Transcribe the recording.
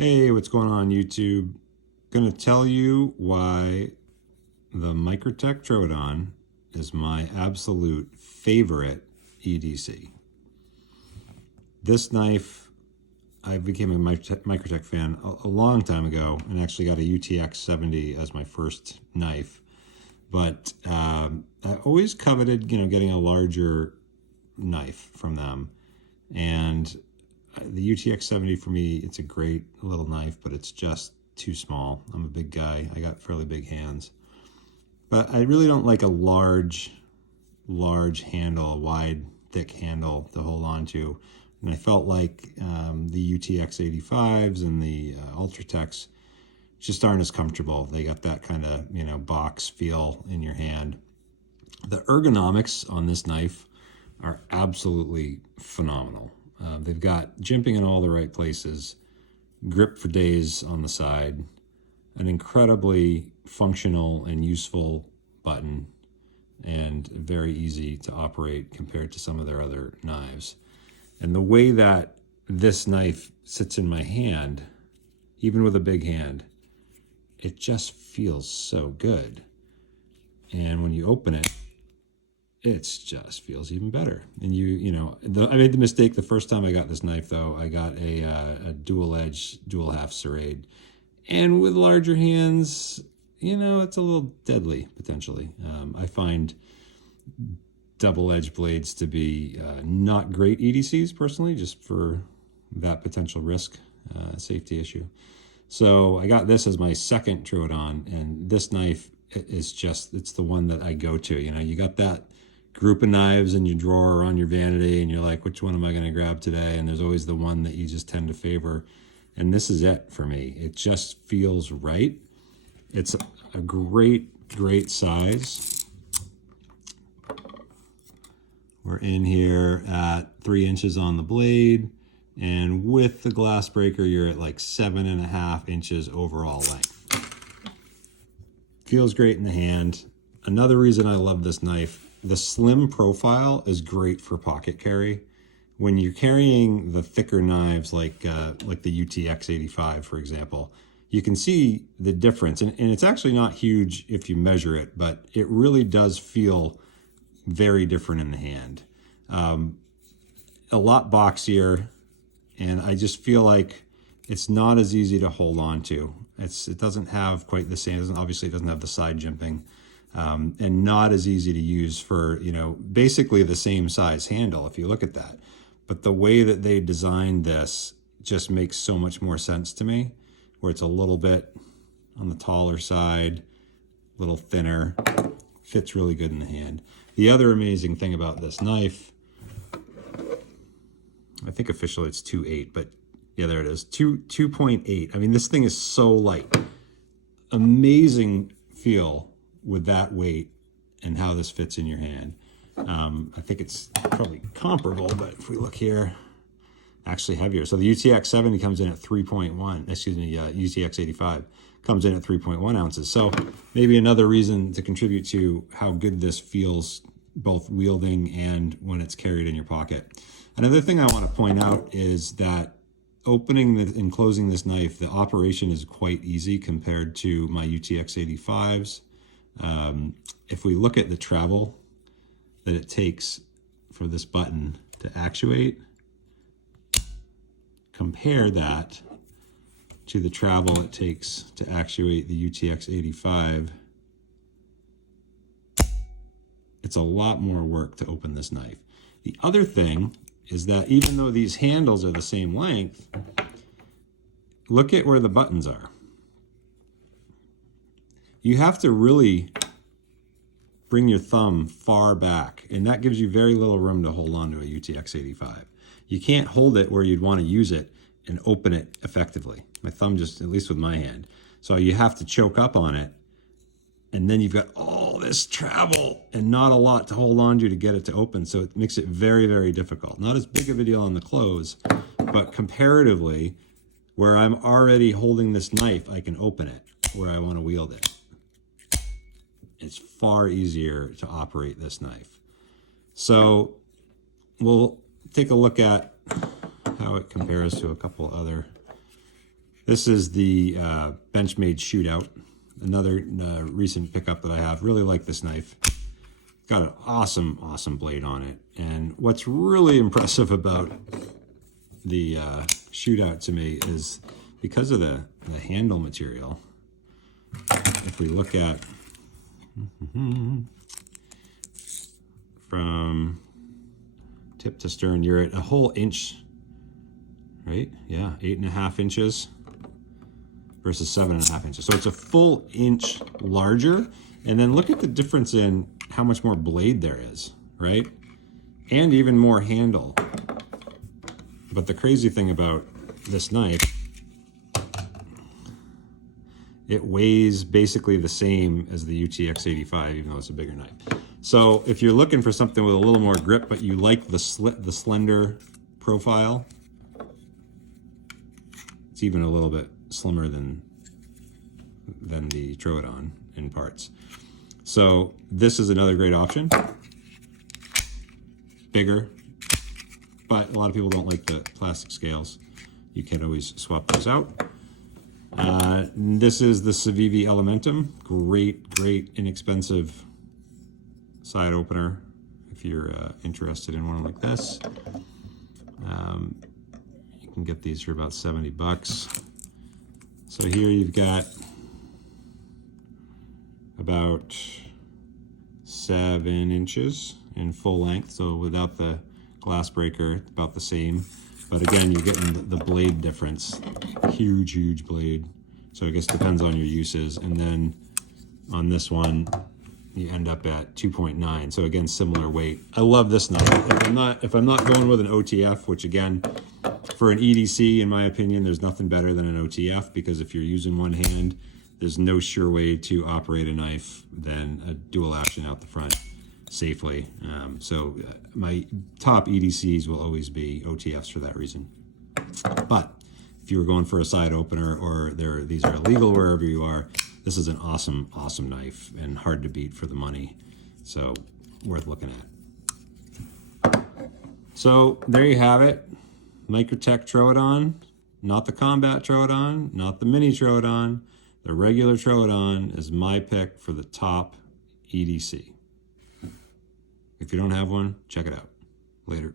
Hey, what's going on YouTube? Gonna tell you why the Microtech Troodon is my absolute favorite EDC. This knife, I became a Microtech fan a long time ago and actually got a UTX 70 as my first knife. But I always coveted, getting a larger knife from them. And the UTX 70 for me, it's a great little knife, but it's just too small. I'm a big guy. I got fairly big hands. But I really don't like a large handle, a wide, thick handle to hold on to. And I felt like the UTX 85s and the Ultratechs just aren't as comfortable. They got that kind of, box feel in your hand. The ergonomics on this knife are absolutely phenomenal. They've got jimping in all the right places, grip for days on the side, an incredibly functional and useful button, and very easy to operate compared to some of their other knives. And the way that this knife sits in my hand, even with a big hand, it just feels so good. And when you open it, it just feels even better. And I made the mistake the first time I got this knife, though. I got a dual edge, dual half serrade. And with larger hands, it's a little deadly, potentially. I find double edge blades to be not great EDCs, personally, just for that potential risk, safety issue. So I got this as my second Troodon, and this knife is it's the one that I go to. You got that group of knives in your drawer or on your vanity, and you're like, which one am I going to grab today? And there's always the one that you just tend to favor. And this is it for me. It just feels right. It's a great size. We're in here at 3 inches on the blade. And with the glass breaker, you're at like 7.5 inches overall length. Feels great in the hand. Another reason I love this knife, the slim profile is great for pocket carry. When you're carrying the thicker knives like the UTX 85, for example, you can see the difference. And it's actually not huge if you measure it, but it really does feel very different in the hand. A lot boxier, and I just feel like it's not as easy to hold on to. It doesn't have quite the same, obviously it doesn't have the side jimping. And not as easy to use for, basically the same size handle if you look at that. But the way that they designed this just makes so much more sense to me, where it's a little bit on the taller side, a little thinner, fits really good in the hand. The other amazing thing about this knife, I think officially it's 2.8, but yeah, there it is, 2.8. I mean, this thing is so light. Amazing feel with that weight and how this fits in your hand. I think it's probably comparable, but if we look here, actually heavier. So the UTX 70 comes in at 3.1, excuse me, UTX 85 comes in at 3.1 ounces. So maybe another reason to contribute to how good this feels, both wielding and when it's carried in your pocket. Another thing I want to point out is that opening and closing this knife, the operation is quite easy compared to my UTX 85s. If we look at the travel that it takes for this button to actuate, compare that to the travel it takes to actuate the UTX 85, it's a lot more work to open this knife. The other thing is that even though these handles are the same length, look at where the buttons are. You have to really bring your thumb far back, and that gives you very little room to hold on to a UTX 85. You can't hold it where you'd want to use it and open it effectively. My thumb just, at least with my hand. So you have to choke up on it, and then you've got all this travel and not a lot to hold on to get it to open. So it makes it very difficult. Not as big of a deal on the close, but comparatively, where I'm already holding this knife, I can open it where I want to wield it. It's far easier to operate this knife. So we'll take a look at how it compares to a couple other This is the Benchmade Shootout, another recent pickup that I have. Really like this knife. Got an awesome, awesome blade on it. And what's really impressive about the Shootout to me is because of the handle material. If we look at from tip to stern, you're at a whole inch, right? Yeah, 8.5 inches versus 7.5 inches. So it's a full inch larger. And then look at the difference in how much more blade there is, right? And even more handle. But the crazy thing about this knife, it weighs basically the same as the UTX 85, even though it's a bigger knife. So if you're looking for something with a little more grip, but you like the slender profile, it's even a little bit slimmer than the Troodon in parts. So this is another great option. Bigger, but a lot of people don't like the plastic scales. You can always swap those out. This is the Civivi Elementum. Great, inexpensive side opener if you're interested in one like this. You can get these for about 70 bucks. So here you've got about 7 inches in full length. So without the glass breaker, about the same. But again, you're getting the blade difference. Huge blade. So I guess it depends on your uses. And then on this one, you end up at 2.9. So again, similar weight. I love this knife. If I'm not going with an OTF, which again, for an EDC, in my opinion, there's nothing better than an OTF, because if you're using one hand, there's no sure way to operate a knife than a dual action out the front safely. So my top EDCs will always be OTFs for that reason. But if you were going for a side opener, or these are illegal wherever you are, this is an awesome knife and hard to beat for the money. So worth looking at. So there you have it. Microtech Troodon, not the Combat Troodon, not the Mini Troodon. The regular Troodon is my pick for the top EDC. If you don't have one, check it out. Later.